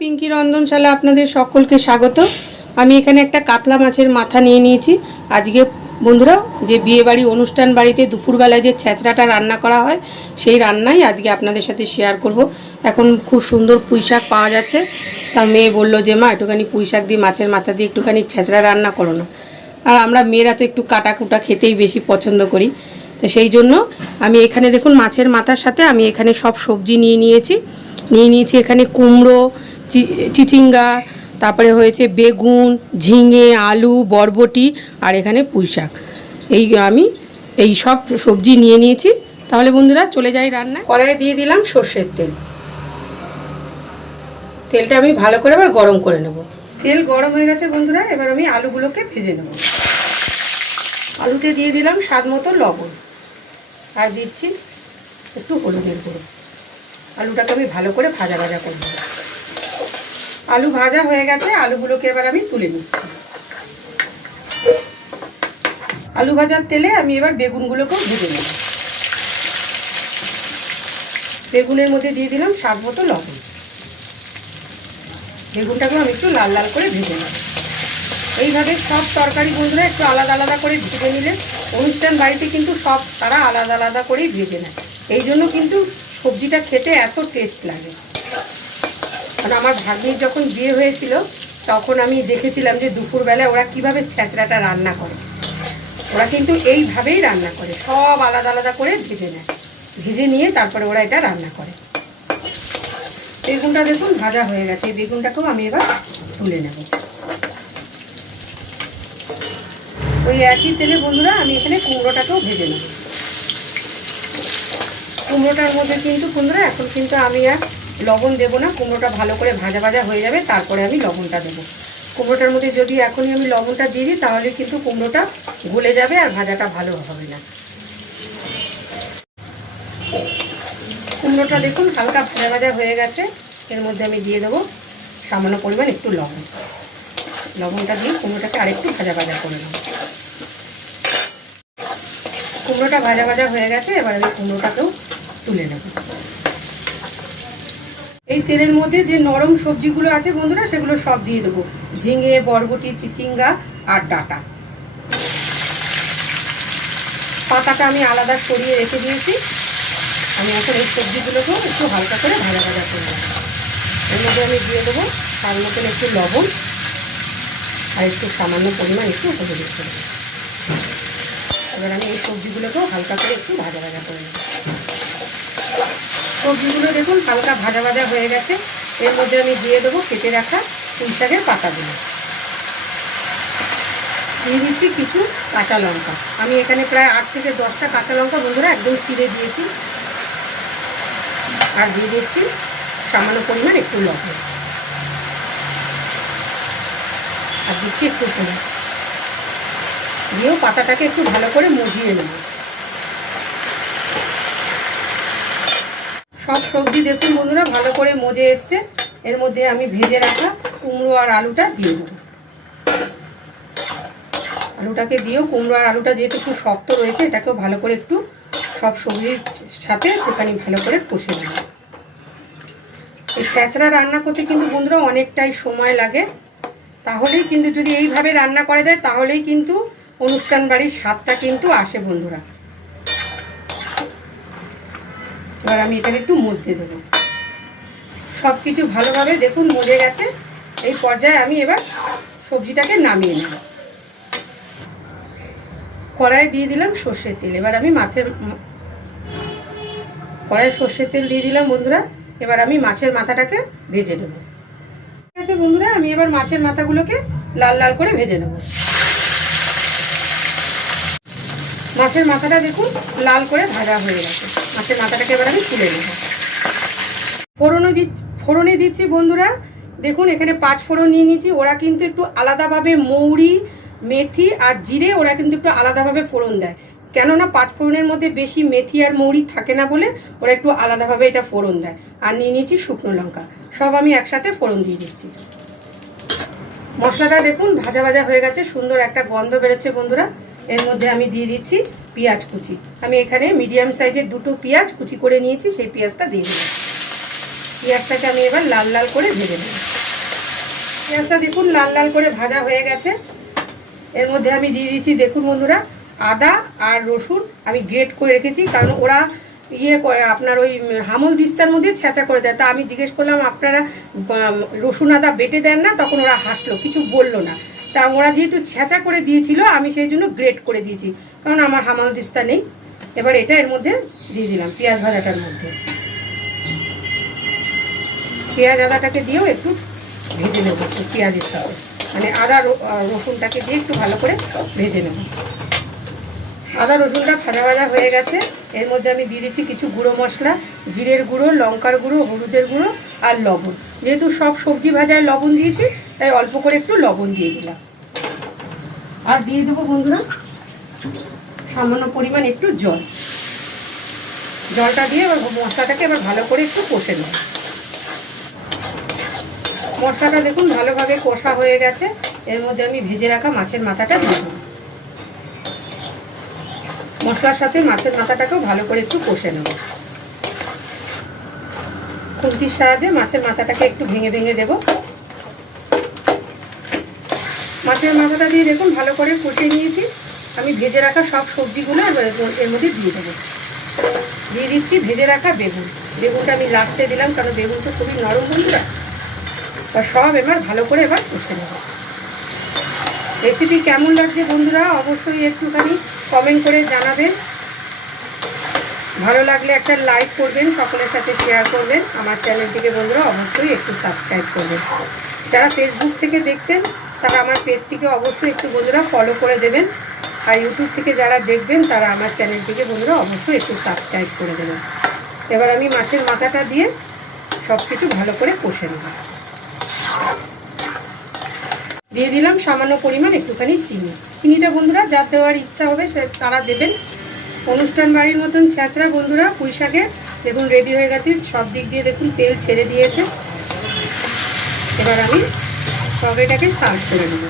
পিঙ্কি রন্ধনশালা আপনাদের সকলকে স্বাগত। আমি এখানে একটা কাতলা মাছের মাথা নিয়ে নিয়েছি। আজকে বন্ধুরা, যে বিয়ে বাড়ি অনুষ্ঠান বাড়িতে দুপুরবেলায় যে ছ্যাঁচড়াটা রান্না করা হয়, সেই রান্নাই আজকে আপনাদের সাথে শেয়ার করব। এখন খুব সুন্দর পুঁই শাক পাওয়া যাচ্ছে। তার মেয়ে বলল যে, মা, একটুখানি পুঁই শাক দিয়ে মাছের মাথা দিয়ে একটুখানি ছ্যাঁচড়া রান্না করো না। আর আমরা মেয়েরা তো একটু কাটা কুটা খেতেই বেশি পছন্দ করি। তো সেই জন্য আমি এখানে দেখুন মাছের মাথার সাথে আমি এখানে সব সবজি নিয়ে নিয়েছি। নিয়ে নিয়েছি এখানে কুমড়ো চিচিঙ্গা, তারপরে হয়েছে বেগুন, ঝিঙে, আলু, বরবটি আর এখানে পুঁই শাক। এই আমি এই সব সবজি নিয়ে নিয়েছি। তাহলে বন্ধুরা চলে যাই রান্না কড়াইয়ে দিয়ে দিলাম সর্ষের তেল। তেলটা আমি ভালো করে আবার গরম করে নেব। তেল গরম হয়ে গেছে বন্ধুরা, এবার আমি আলুগুলোকে ভেজে নেব। আলুতে দিয়ে দিলাম স্বাদ মতো লবণ, আর দিচ্ছি একটু হলুদের গুঁড়ো। আলুটাকে আমি ভালো করে ভাজা ভাজা করব। আলু ভাজা হয়ে গেছে, আলুগুলোকে এবার আমি তুলে নিচ্ছি। আলু ভাজার তেলে আমি এবার বেগুনগুলোকেও ভেজে নেব। বেগুনের মধ্যে দিয়ে দিলাম স্বাদ মতো লবণ। বেগুনটাকেও আমি একটু লাল লাল করে ভেজে নেব। এইভাবে সব তরকারি বন্ধুরা একটু আলাদা আলাদা করে ভেজে নিলে অনুষ্ঠান বাড়িতে কিন্তু সব তারা আলাদা আলাদা করেই ভেজে নেয়। এই জন্য কিন্তু সবজিটা খেতে এত টেস্ট লাগে। কারণ আমার ভাগ্নির যখন বিয়ে হয়েছিল, তখন আমি দেখেছিলাম যে দুপুরবেলায় ওরা কীভাবে ছ্যাঁচড়াটা রান্না করে। ওরা কিন্তু এইভাবেই রান্না করে, সব আলাদা আলাদা করে ভেজে নেয়। ভেজে নিয়ে তারপরে ওরা এটা রান্না করে। বেগুনটা দেখুন ভাজা হয়ে গেছে। এই বেগুনটাকেও আমি এবার তুলে নেব। ওই একই তেলে বন্ধুরা, আমি এখানে কুমড়োটাকেও ভেজে নেব। কুমড়োটার মধ্যে কিন্তু বন্ধুরা, এখন কিন্তু আমি আর লবণ দেবো না। কুমড়োটা ভালো করে ভাজা ভাজা হয়ে যাবে, তারপরে আমি লবণটা দেবো। কুমড়োটার মধ্যে যদি এখনই আমি লবণটা দিয়ে দিই, তাহলে কিন্তু কুমড়োটা গলে যাবে আর ভাজাটা ভালো হবে না। কুমড়োটা দেখুন, হালকা ভাজা ভাজা হয়ে গেছে। এর মধ্যে আমি দিয়ে দেবো সামান্য পরিমাণ একটু লবণ। লবণটা দিয়ে কুমড়োটাকে আরেকটু ভাজা ভাজা করে নেব। কুমড়োটা ভাজা ভাজা হয়ে গেছে, এবার আমি কুমড়োটাকেও তুলে নেব। এই তেলের মধ্যে যে নরম সবজিগুলো আছে বন্ধুরা, সেগুলো সব দিয়ে দেবো। ঝিঙে, বরবটি, চিচিঙ্গা আর ডাটা। পাতাটা আমি আলাদা সরিয়ে রেখে দিয়েছি। আমি এখন এই সবজিগুলোকেও একটু হালকা করে ভাজা ভাজা করব এর মধ্যে আমি দিয়ে দেবো তার মতন একটু লবণ আর একটু সামান্য পরিমাণ একটু হলুদ করে এবার আমি এই সবজিগুলোকেও হালকা করে একটু ভাজা ভাজা করে নেব। সবজিগুলো দেখুন হালকা ভাজা ভাজা হয়ে গেছে। এর মধ্যে আমি দিয়ে দেবো কেটে রাখা পুঁই শাকের পাতাগুলো। দিয়ে দিচ্ছি কিছু কাঁচা লঙ্কা। আমি এখানে প্রায় আট থেকে দশটা কাঁচা লঙ্কা বন্ধুরা একদম চিড়ে দিয়েছি। আর দিয়ে দিচ্ছি সামান্য পরিমাণ একটু লবণ। আর দিচ্ছি একটু হলুদ দিয়েও পাতাটাকে একটু ভালো করে মজিয়ে নেব। সব সবজি দেখুন বন্ধুরা, ভালো করে মজে এসছে। এর মধ্যে আমি ভেজে রাখা কুমড়ো আর আলুটা দিয়ে দেবো। আলুটাকে দিয়েও কুমড়ো আর আলুটা যেহেতু একটু শক্ত রয়েছে, এটাকেও ভালো করে একটু সব সবজির সাথে একটুখানি ভালো করে কষে নেব। এই রান্না করতে কিন্তু বন্ধুরা অনেকটাই সময় লাগে। তাহলেই কিন্তু যদি এইভাবে রান্না করা যায়, তাহলেই কিন্তু অনুষ্ঠান বাড়ির স্বাদটা কিন্তু আসে বন্ধুরা। এবার আমি এটাকে একটু মুছতে দেবো। সব কিছু ভালোভাবে দেখুন, মজে গেছে। এই পর্যায়ে আমি এবার সবজিটাকে নামিয়ে নেব। কড়াই দিয়ে দিলাম সর্ষের তেল। এবার আমি মাছের কড়াই সর্ষের তেল দিয়ে দিলাম বন্ধুরা। এবার আমি মাছের মাথাটাকে ভেজে নেব। ঠিক আছে বন্ধুরা, আমি এবার মাছের মাথাগুলোকে লাল লাল করে ভেজে নেব। মাছের মাথাটা দেখুন লাল করে ভাজা হয়ে গেছে। মাছের মাথাটাকে এবার আমি তুলে নেব। ফোড়নও দিচ্ছি ফোড়নে দিচ্ছি বন্ধুরা। দেখুন, এখানে পাঁচ ফোড়ন নিয়ে নিয়েছি। ওরা কিন্তু একটু আলাদাভাবে মৌরি, মেথি আর জিরে, ওরা কিন্তু একটু আলাদাভাবে ফোড়ন দেয়। কেননা পাঁচ ফোড়নের মধ্যে বেশি মেথি আর মৌরি থাকে না বলে ওরা একটু আলাদাভাবে এটা ফোড়ন দেয়। আর নিয়ে নিয়েছি শুকনো লঙ্কা। সব আমি একসাথে ফোড়ন দিয়ে দিচ্ছি। মশলাটা দেখুন, ভাজা ভাজা হয়ে গেছে, সুন্দর একটা গন্ধ বেরোচ্ছে বন্ধুরা। এর মধ্যে আমি দিয়ে দিচ্ছি পেঁয়াজ কুচি। আমি এখানে মিডিয়াম সাইজের দুটো পেঁয়াজ কুচি করে নিয়েছি, সেই পেঁয়াজটা দিয়ে দিলাম। পেঁয়াজটাকে আমি এবার লাল লাল করে ভেজে নেব। পেঁয়াজটা দেখুন লাল লাল করে ভাজা হয়ে গেছে। এর মধ্যে আমি দিয়ে দিচ্ছি, দেখুন বন্ধুরা আদা আর রসুন আমি গ্রেট করে রেখেছি, কারণ ওরা ইয়ে করে, আপনার ওই হামল দিস্তার মধ্যে ছেঁচা করে দেয়। তা আমি জিজ্ঞেস করলাম, আপনারা রসুন আদা বেটে দেন না? তখন ওরা হাসলো, কিছু বলল না। তা ওরা যেহেতু ছেঁচা করে দিয়েছিল, আমি সেই জন্য গ্রেট করে দিয়েছি, কারণ আমার হামাল দিস্তা নেই। এবার এটা এর মধ্যে দিয়ে দিলাম, পেঁয়াজ ভাজাটার মধ্যে। পেঁয়াজ আদাটাকে দিয়েও একটু ভেজে নেব পেঁয়াজের সাথে। মানে আদা, রসুনটাকে দিয়ে একটু ভালো করে ভেজে নেব। আদা রসুনটা ভাজা ভাজা হয়ে গেছে। এর মধ্যে আমি দিয়ে দিচ্ছি কিছু গুঁড়ো মশলা, জিরের গুঁড়ো, লঙ্কার গুঁড়ো, হলুদের গুঁড়ো আর লবণ। যেহেতু সব সবজি ভাজায় লবণ দিয়েছি, তাই অল্প করে একটু লবণ দিয়ে দিলাম। আর দিয়ে দেবো বন্ধুরা, সামান্য পরিমাণ একটু জল। জলটা দিয়ে এবার মশলাটাকে এবার ভালো করে একটু কষে নেব। মশলাটা দেখুন ভালোভাবে কষা হয়ে গেছে। এর মধ্যে আমি ভেজে রাখা মাছের মাথাটা দিয়ে মশলার সাথে মাছের মাথাটাকেও ভালো করে একটু কষে নেব। খুন্তির সাহায্যে মাছের মাথাটাকে একটু ভেঙে ভেঙে দেব। মাছের মাথাটা দিয়ে দেখুন, ভালো করে কষিয়ে নিয়েছি। আমি ভেজে রাখা সব সবজিগুলো এর মধ্যে দিয়ে দেবো। দিয়ে দিচ্ছি ভেজে রাখা বেগুন। বেগুনটা আমি লাস্টে দিলাম, কারণ বেগুন তো খুবই নরম বন্ধুরা। তা সব এবার ভালো করে এবার কষে নেব। রেসিপি কেমন লাগছে বন্ধুরা? অবশ্যই একটুখানি কমেন্ট করে জানাবেন। ভালো লাগলে একটা লাইক করবেন, সকলের সাথে শেয়ার করবেন। আমার চ্যানেলটিকে বন্ধুরা অবশ্যই একটু সাবস্ক্রাইব করবেন। যারা ফেসবুক থেকে দেখছেন, তারা আমার পেজটিকে অবশ্যই একটু বন্ধুরা ফলো করে দেবেন। আর ইউটিউব থেকে যারা দেখবেন, তারা আমার চ্যানেলটিকে বন্ধুরা অবশ্যই একটু সাবস্ক্রাইব করে দেবেন। এবার আমি মাছের মাথাটা দিয়ে সব কিছু ভালো করে কষে নেব। দিয়ে দিলাম, সামান্য পরিমাণ একটুখানি চিনি। চিনিটা বন্ধুরা, যা দেওয়ার ইচ্ছা হবে সে তারা দেবেন। অনুষ্ঠান বাড়ির মতন ছ্যাঁচড়া বন্ধুরা, পুঁই শাকের দেখুন রেডি হয়ে গেছে, সব দিক দিয়ে দেখুন তেল ছেড়ে দিয়েছে। এবার আমি টকেটাকে সার্ভ করে নেব।